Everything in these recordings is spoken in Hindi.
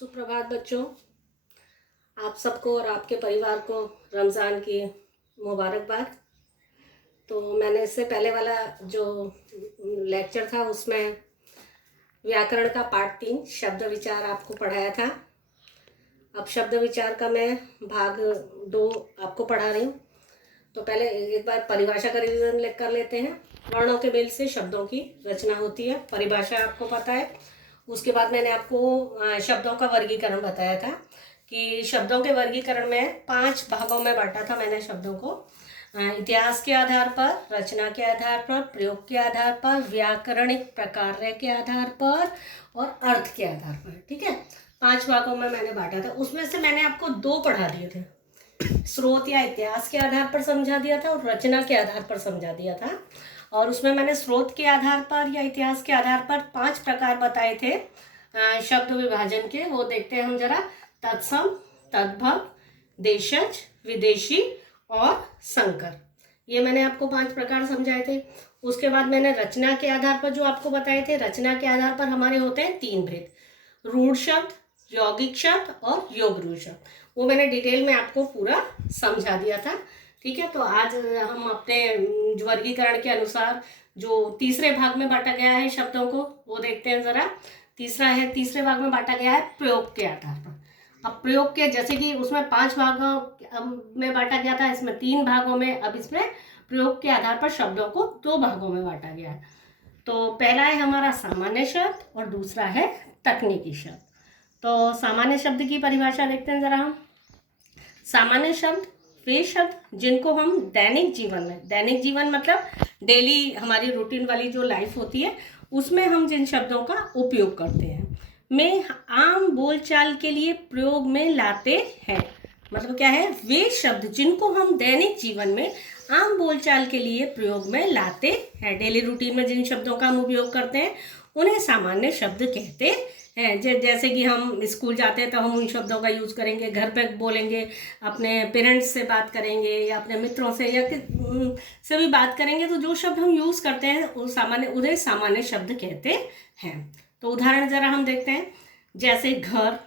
सुप्रभात बच्चों। आप सबको और आपके परिवार को रमज़ान की मुबारकबाद। तो मैंने इससे पहले वाला जो लेक्चर था उसमें व्याकरण का पार्ट 3 शब्द विचार आपको पढ़ाया था। अब शब्द विचार का मैं भाग 2 आपको पढ़ा रही हूँ। तो पहले एक बार परिभाषा का रिवीजन कर लेते हैं। वर्णों के मेल से शब्दों की रचना होती है, परिभाषा आपको पता है। उसके बाद मैंने आपको शब्दों का वर्गीकरण बताया था कि शब्दों के वर्गीकरण में 5 भागों में बांटा था मैंने शब्दों को। इतिहास के आधार पर, रचना के आधार पर, प्रयोग के आधार पर, व्याकरणिक प्रकार के आधार पर और अर्थ के आधार पर। ठीक है, 5 भागों में मैंने बांटा था। उसमें से मैंने आपको 2 पढ़ा दिए थे। स्रोत या इतिहास के आधार पर समझा दिया था और रचना के आधार पर समझा दिया था। और उसमें मैंने स्रोत के आधार पर या इतिहास के आधार पर 5 प्रकार बताए थे शब्द विभाजन के। वो देखते हैं हम जरा। तत्सम, तद्भव, देशज, विदेशी और संकर, ये मैंने आपको 5 प्रकार समझाए थे। उसके बाद मैंने रचना के आधार पर जो आपको बताए थे, रचना के आधार पर हमारे होते हैं 3 भेद, रूढ़ शब्द, यौगिक शब्द और योगरूढ़ शब्द। वो मैंने डिटेल में आपको पूरा समझा दिया था। ठीक है, तो आज हम अपने वर्गीकरण के अनुसार जो तीसरे भाग में बांटा गया है शब्दों को वो देखते हैं जरा। तीसरे भाग में बांटा गया है प्रयोग के आधार पर। अब प्रयोग के, जैसे कि उसमें 5 भागों में बांटा गया था, इसमें 3 भागों में, अब इसमें प्रयोग के आधार पर शब्दों को 2 भागों में बांटा गया है। तो पहला है हमारा सामान्य शब्द और दूसरा है तकनीकी शब्द। तो सामान्य शब्द की परिभाषा देखते हैं जरा हम। सामान्य शब्द वे शब्द जिनको हम दैनिक जीवन मतलब डेली हमारी रूटीन वाली जो लाइफ होती है उसमें हम जिन शब्दों का उपयोग करते हैं, में आम बोलचाल के लिए प्रयोग में लाते हैं। मतलब क्या है, वे शब्द जिनको हम दैनिक जीवन में आम बोलचाल के लिए प्रयोग में लाते हैं, डेली रूटीन में जिन शब्दों का हम उपयोग करते हैं उन्हें सामान्य शब्द कहते हैं। जैसे कि हम स्कूल जाते हैं तो हम उन शब्दों का यूज़ करेंगे, घर पे बोलेंगे, अपने पेरेंट्स से बात करेंगे या अपने मित्रों से या से भी बात करेंगे, तो जो शब्द हम यूज़ करते हैं उन्हें सामान्य शब्द कहते हैं। तो उदाहरण ज़रा हम देखते हैं, जैसे घर,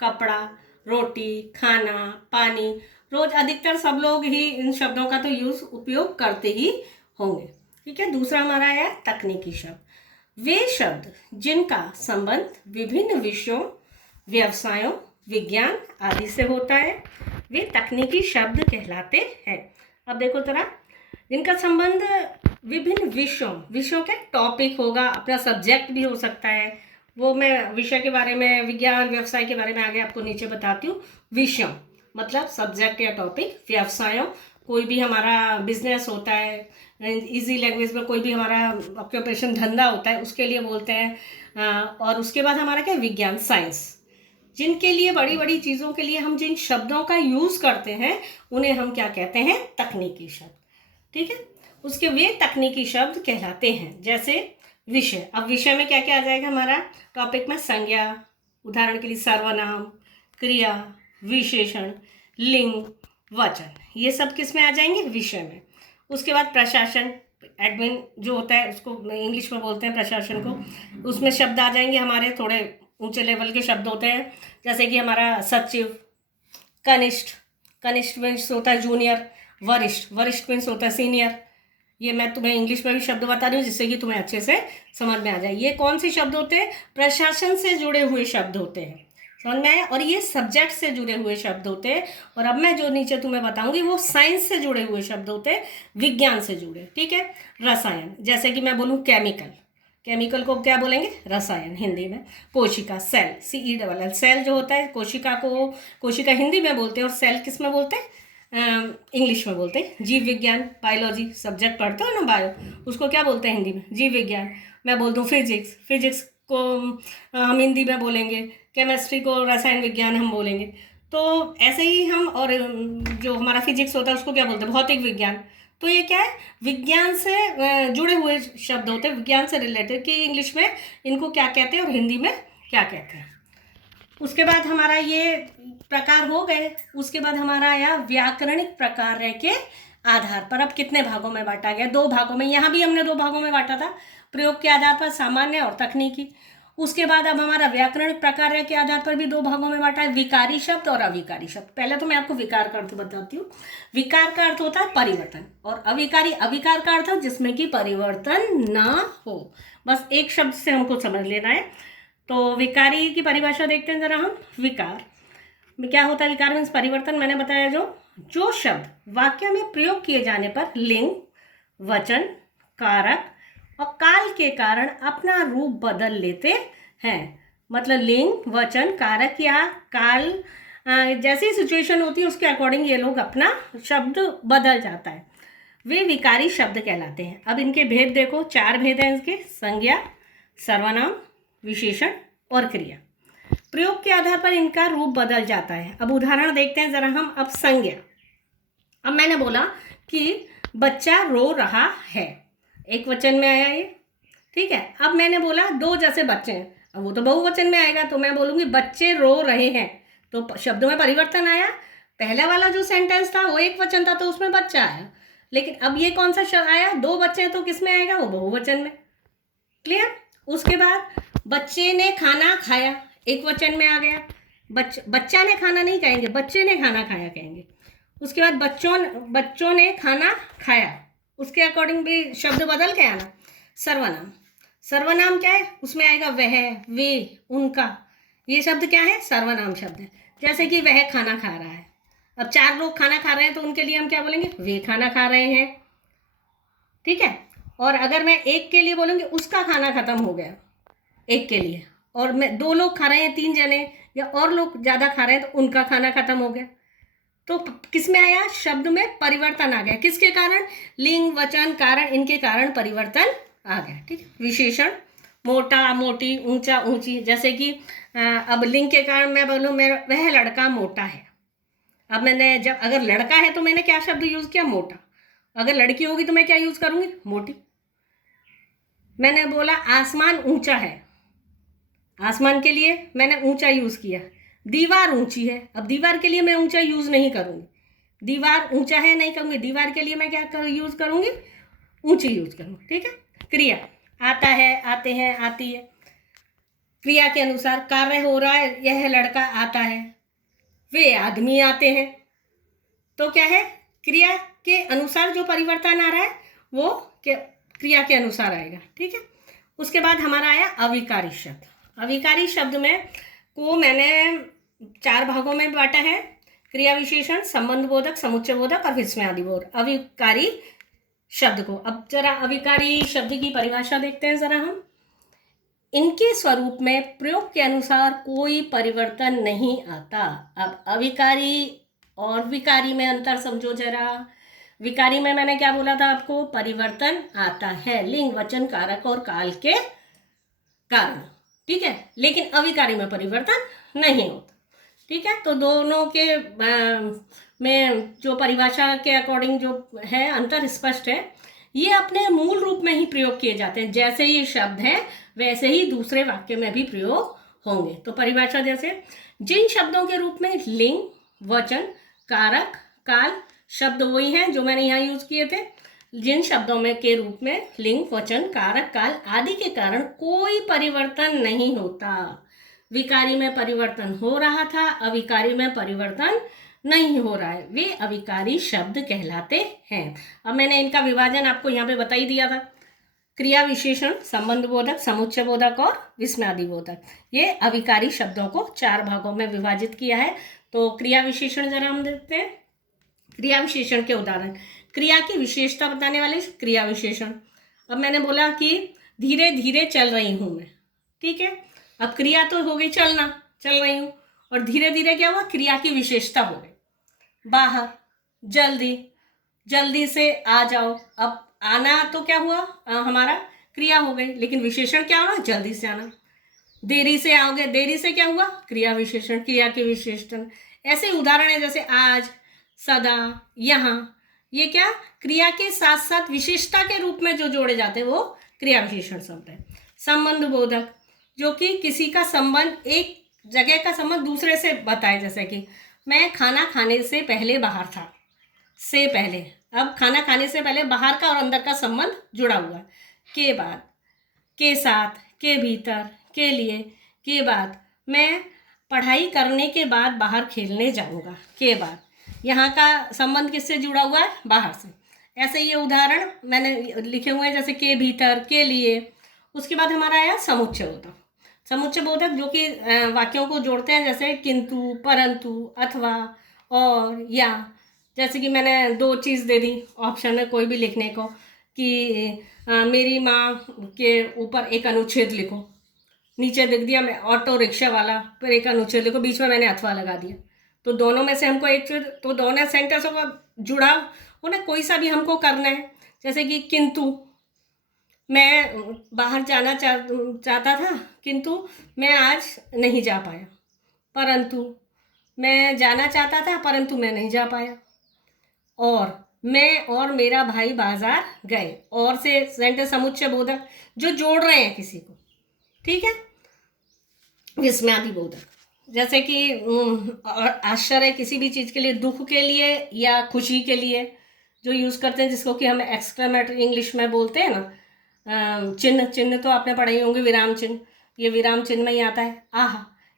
कपड़ा, रोटी, खाना, पानी। रोज़ अधिकतर सब लोग ही इन शब्दों का तो उपयोग करते ही होंगे। ठीक है, दूसरा हमारा है तकनीकी शब्द। वे शब्द जिनका संबंध विभिन्न विषयों, व्यवसायों, विज्ञान आदि से होता है वे तकनीकी शब्द कहलाते हैं। अब देखो जरा, जिनका संबंध विभिन्न विषयों के टॉपिक होगा, अपना सब्जेक्ट भी हो सकता है, वो मैं विषय के बारे में, विज्ञान व्यवसाय के बारे में आगे आपको नीचे बताती हूँ। विषयों मतलब सब्जेक्ट या टॉपिक, व्यवसायों कोई भी हमारा बिजनेस होता है, इजी लैंग्वेज में कोई भी हमारा ऑक्यूपेशन धंधा होता है उसके लिए बोलते हैं। और उसके बाद हमारा क्या, विज्ञान साइंस, जिनके लिए बड़ी बड़ी चीज़ों के लिए हम जिन शब्दों का यूज़ करते हैं उन्हें हम क्या कहते हैं, तकनीकी शब्द। ठीक है, उसके वे तकनीकी शब्द कहलाते हैं। जैसे विषय, अब विषय में क्या क्या आ जाएगा हमारा टॉपिक में, संज्ञा, उदाहरण के लिए सर्वनाम, क्रिया, विशेषण, लिंग, वचन, ये सब किस में आ जाएंगे, विषय में। उसके बाद प्रशासन, एडमिन जो होता है उसको इंग्लिश में बोलते हैं प्रशासन को, उसमें शब्द आ जाएंगे हमारे थोड़े ऊंचे लेवल के शब्द होते हैं, जैसे कि हमारा सचिव, कनिष्ठ मीन्स होता है जूनियर, वरिष्ठ मीन्स होता है सीनियर। ये मैं तुम्हें इंग्लिश में भी शब्द बता रही हूँ जिससे कि तुम्हें अच्छे से समझ में आ जाए। ये कौन से शब्द होते हैं, प्रशासन से जुड़े हुए शब्द होते हैं, समझ में आया। और ये सब्जेक्ट से जुड़े हुए शब्द होते हैं। और अब मैं जो नीचे तुम्हें बताऊंगी वो साइंस से जुड़े हुए शब्द होते हैं, विज्ञान से जुड़े। ठीक है, रसायन, जैसे कि मैं बोलूँ केमिकल को क्या बोलेंगे, रसायन हिंदी में। कोशिका, सेल, CELL, सेल जो होता है, कोशिका हिंदी में बोलते हैं और सेल किस में बोलते हैं, इंग्लिश में बोलते हैं। जीव विज्ञान, बायोलॉजी सब्जेक्ट पढ़ते हो ना, बायो, उसको क्या बोलते हैं हिंदी में, जीव विज्ञान। मैं बोलता हूँ फिजिक्स को हम हिंदी में बोलेंगे, केमिस्ट्री को रसायन विज्ञान हम बोलेंगे। तो ऐसे ही हम, और जो हमारा फिजिक्स होता है उसको क्या बोलते हैं, भौतिक विज्ञान। तो ये क्या है, विज्ञान से जुड़े हुए शब्द होते हैं, विज्ञान से रिलेटेड, कि इंग्लिश में इनको क्या कहते हैं और हिंदी में क्या कहते हैं। उसके बाद हमारा ये प्रकार हो गए। उसके बाद हमारा आया व्याकरणिक प्रकार के आधार पर। अब कितने भागों में बांटा गया, 2 भागों में। यहाँ भी हमने 2 भागों में बांटा था, प्रयोग के आधार पर सामान्य और तकनीकी। उसके बाद अब हमारा व्याकरण प्रकार के आधार पर भी दो भागों में बांटा है, विकारी शब्द और अविकारी शब्द। पहले तो मैं आपको विकार का अर्थ बताती हूँ। विकार का अर्थ होता है परिवर्तन, और अविकारी अविकार का अर्थ जिसमें कि परिवर्तन ना हो। बस एक शब्द से हमको समझ लेना है। तो विकारी की परिभाषा देखते हैं जरा हम। विकार में क्या होता है? विकार मीन्स परिवर्तन। मैंने बताया जो शब्द वाक्य में प्रयोग किए जाने पर लिंग, वचन, कारक और काल के कारण अपना रूप बदल लेते हैं। मतलब लिंग, वचन, कारक या काल जैसी सिचुएशन होती है उसके अकॉर्डिंग ये लोग अपना शब्द बदल जाता है, वे विकारी शब्द कहलाते हैं। अब इनके भेद देखो, 4 भेद हैं इसके: संज्ञा, सर्वनाम, विशेषण और क्रिया। प्रयोग के आधार पर इनका रूप बदल जाता है। अब उदाहरण देखते हैं जरा हम। अब संज्ञा, अब मैंने बोला कि बच्चा रो रहा है, एक वचन में आया ये, ठीक है। अब मैंने बोला 2 जैसे बच्चे हैं, अब वो तो बहुवचन में आएगा, तो मैं बोलूँगी बच्चे रो रहे हैं, तो शब्दों में परिवर्तन आया। पहला वाला जो सेंटेंस था वो एक वचन था तो उसमें बच्चा आया, लेकिन अब ये कौन सा शब्द आया? 2 बच्चे हैं तो किस में आएगा? वो बहुवचन में। क्लियर? उसके बाद बच्चे ने खाना खाया, एक वचन में आ गया। बच्चा ने खाना नहीं कहेंगे, बच्चे ने खाना खाया कहेंगे। उसके बाद बच्चों ने खाना खाया, उसके अकॉर्डिंग भी शब्द बदल के आना। सर्वनाम, सर्वनाम क्या है? उसमें आएगा वह, वे, उनका। ये शब्द क्या है? सर्वनाम शब्द है। जैसे कि वह खाना खा रहा है, अब 4 लोग खाना खा रहे हैं तो उनके लिए हम क्या बोलेंगे? वे खाना खा रहे हैं, ठीक है। और अगर मैं एक के लिए बोलूँगी उसका खाना खत्म हो गया, एक के लिए, और मैं 2 लोग खा रहे हैं, 3 जने या और लोग ज़्यादा खा रहे हैं तो उनका खाना खत्म हो गया। तो किस में आया? शब्द में परिवर्तन आ गया। किसके कारण? लिंग, वचन, कारण, इनके कारण परिवर्तन आ गया, ठीक है। विशेषण, मोटा, मोटी, ऊंचा, ऊंची। जैसे कि अब लिंग के कारण मैं बोलूँ वह लड़का मोटा है। अब मैंने जब अगर लड़का है तो मैंने क्या शब्द यूज़ किया? मोटा। अगर लड़की होगी तो मैं क्या यूज़ करूँगी? मोटी। मैंने बोला आसमान ऊंचा है, आसमान के लिए मैंने ऊंचा यूज़ किया। दीवार ऊंची है, अब दीवार के लिए मैं ऊंचा यूज़ नहीं करूँगी, दीवार ऊंचा है नहीं कहूँगी, दीवार के लिए मैं क्या यूज़ करूँगी? ऊंची यूज़ करूँगी, ठीक है। क्रिया, आता है, आते हैं, आती है। क्रिया के अनुसार कार्य हो रहा है, यह लड़का आता है, वे आदमी आते हैं। तो क्या है? क्रिया के अनुसार जो परिवर्तन आ रहा है वो क्रिया के अनुसार आएगा, ठीक है। उसके बाद हमारा आया अविकारी शब्द। अविकारी शब्द में को मैंने 4 भागों में बांटा है: क्रिया विशेषण, संबंध बोधक, समुच्चय बोधक और विस्मयादि बोधक। अविकारी शब्द को, अब जरा अविकारी शब्द की परिभाषा देखते हैं जरा हम। इनके स्वरूप में प्रयोग के अनुसार कोई परिवर्तन नहीं आता। अब अविकारी और विकारी में अंतर समझो जरा। विकारी में मैंने क्या बोला था आपको? परिवर्तन आता है लिंग, वचन, कारक और काल के कारण, ठीक है। लेकिन अविकारी में परिवर्तन नहीं होता, ठीक है। तो दोनों के में जो परिभाषा के अकॉर्डिंग जो है अंतर स्पष्ट है। ये अपने मूल रूप में ही प्रयोग किए जाते हैं, जैसे ये शब्द हैं वैसे ही दूसरे वाक्य में भी प्रयोग होंगे। तो परिभाषा जैसे जिन शब्दों के रूप में लिंग, वचन, कारक, काल शब्द वही हैं जो मैंने यहाँ यूज किए थे। जिन शब्दों में के रूप में लिंग, वचन, कारक, काल आदि के कारण कोई परिवर्तन नहीं होता। विकारी में परिवर्तन हो रहा था, अविकारी में परिवर्तन नहीं हो रहा है, वे अविकारी शब्द कहलाते हैं। अब मैंने इनका विभाजन आपको यहाँ पे बता ही दिया था। क्रिया विशेषण, संबंध बोधक, समुच्चय बोधक और विस्मयादि बोधक, ये अविकारी शब्दों को 4 भागों में विभाजित किया है। तो क्रिया विशेषण जरा हम देखते हैं। क्रिया विशेषण के उदाहरण, क्रिया की विशेषता बताने वाले क्रिया विशेषण। अब मैंने बोला कि धीरे धीरे चल रही हूँ मैं, ठीक है। अब क्रिया तो हो गई चलना, चल रही हूँ, और धीरे धीरे क्या हुआ? क्रिया की विशेषता हो गई। बाहर, जल्दी, जल्दी से आ जाओ। अब आना तो क्या हुआ? हमारा क्रिया हो गई, लेकिन विशेषण क्या हुआ? जल्दी से आना। देरी से आओगे, देरी से क्या हुआ? क्रिया विशेषण, क्रिया के विशेषण। ऐसे उदाहरण है जैसे आज, सदा, यहाँ, ये क्या क्रिया के साथ साथ विशेषता के रूप में जो जोड़े जाते हैं वो क्रिया विशेषण शब्द है। संबंध बोधक, जो कि किसी का संबंध, एक जगह का संबंध दूसरे से बताए, जैसे कि मैं खाना खाने से पहले बाहर था, से पहले। अब खाना खाने से पहले बाहर का और अंदर का संबंध जुड़ा हुआ है। के बाद, के साथ, के भीतर, के लिए, के बाद मैं पढ़ाई करने के बाद बाहर खेलने जाऊंगा, के बाद यहाँ का संबंध किससे जुड़ा हुआ है, बाहर से। ऐसे ये उदाहरण मैंने लिखे हुए हैं, जैसे के भीतर, के लिए। उसके बाद हमारा आया समुच्चय बोधक। समुच्चय बोधक जो कि वाक्यों को जोड़ते हैं, जैसे किंतु, परंतु, अथवा, और, या। जैसे कि मैंने 2 चीज़ दे दी ऑप्शन में कोई भी लिखने को, कि मेरी माँ के ऊपर एक अनुच्छेद लिखो, नीचे लिख दिया मैं ऑटो रिक्शा वाला, फिर एक अनुच्छेद लिखो, बीच में मैंने अथवा लगा दिया। तो दोनों में से हमको एक चीज, तो दोनों सेंटेंसों का जुड़ाव उन्हें कोई सा भी हमको करना है। जैसे कि किंतु, मैं बाहर जाना चाहता था, किंतु मैं आज नहीं जा पाया। परंतु, मैं जाना चाहता था परंतु मैं नहीं जा पाया। और, मैं और मेरा भाई बाजार गए। और से सेंटेंस समुच्चय बोधक जो जोड़ रहे हैं किसी को, ठीक है। विस्मयादि बोधक, जैसे कि आश्चर्य किसी भी चीज़ के लिए, दुख के लिए या खुशी के लिए जो यूज़ करते हैं, जिसको कि हम एक्सक्लेमेटरी इंग्लिश में बोलते हैं ना। चिन्ह, चिन्ह तो आपने पढ़े होंगे, विराम चिन्ह, ये विराम चिन्ह में ही आता है। आह,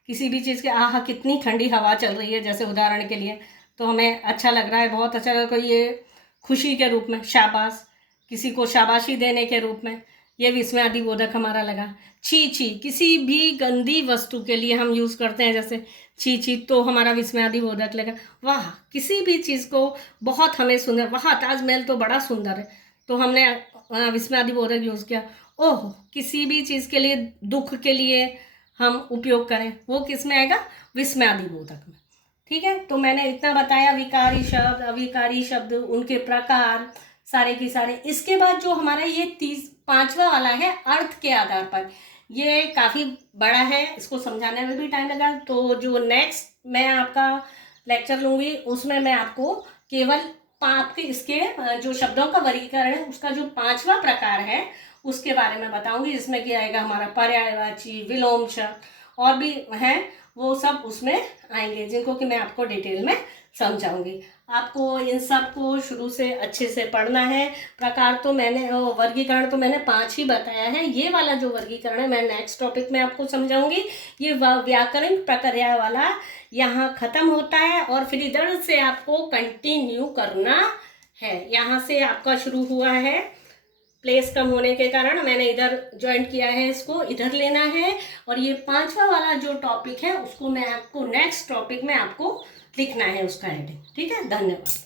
किसी भी चीज़ के, आह कितनी ठंडी हवा चल रही है, जैसे उदाहरण के लिए, तो हमें अच्छा लग रहा है, बहुत अच्छा लग रहा है, ये खुशी के रूप में। शाबाश, किसी को शाबाशी देने के रूप में, ये विस्मयादि बोधक हमारा लगा। छी छी, किसी भी गंदी वस्तु के लिए हम यूज़ करते हैं, जैसे छी छी, तो हमारा विस्मयादि बोधक लगा। वाह, किसी भी चीज़ को बहुत हमें सुंदर, वाह ताजमहल तो बड़ा सुंदर है, तो हमने विस्मयादि बोधक यूज़ किया। ओह, किसी भी चीज़ के लिए, दुख के लिए हम उपयोग करें, वो किस में आएगा, विस्मयादि बोधक में, ठीक है। तो मैंने इतना बताया, विकारी शब्द, अविकारी शब्द, उनके प्रकार, सारे के सारे। इसके बाद जो हमारा ये 5वां वाला है, अर्थ के आधार पर, ये काफ़ी बड़ा है, इसको समझाने में भी टाइम लगा। तो जो नेक्स्ट मैं आपका लेक्चर लूँगी, उसमें मैं आपको केवल आपके इसके जो शब्दों का वर्गीकरण है, उसका जो 5वां प्रकार है उसके बारे में बताऊंगी, जिसमें कि आएगा हमारा पर्यायवाची, विलोम शब्द, और भी हैं, वो सब उसमें आएंगे, जिनको कि मैं आपको डिटेल में समझाऊंगी। आपको इन सब को शुरू से अच्छे से पढ़ना है। प्रकार तो मैंने, वर्गीकरण तो मैंने 5 ही बताया है। ये वाला जो वर्गीकरण है मैं नेक्स्ट टॉपिक में आपको समझाऊंगी। ये व्याकरण प्रक्रिया वाला यहाँ ख़त्म होता है, और फिर इधर से आपको कंटिन्यू करना है। यहाँ से आपका शुरू हुआ है, प्लेस कम होने के कारण मैंने इधर ज्वाइन किया है, इसको इधर लेना है। और ये 5वां वाला जो टॉपिक है उसको मैं आपको नेक्स्ट टॉपिक में आपको लिखना है, उसका हेडिंग, ठीक है। धन्यवाद।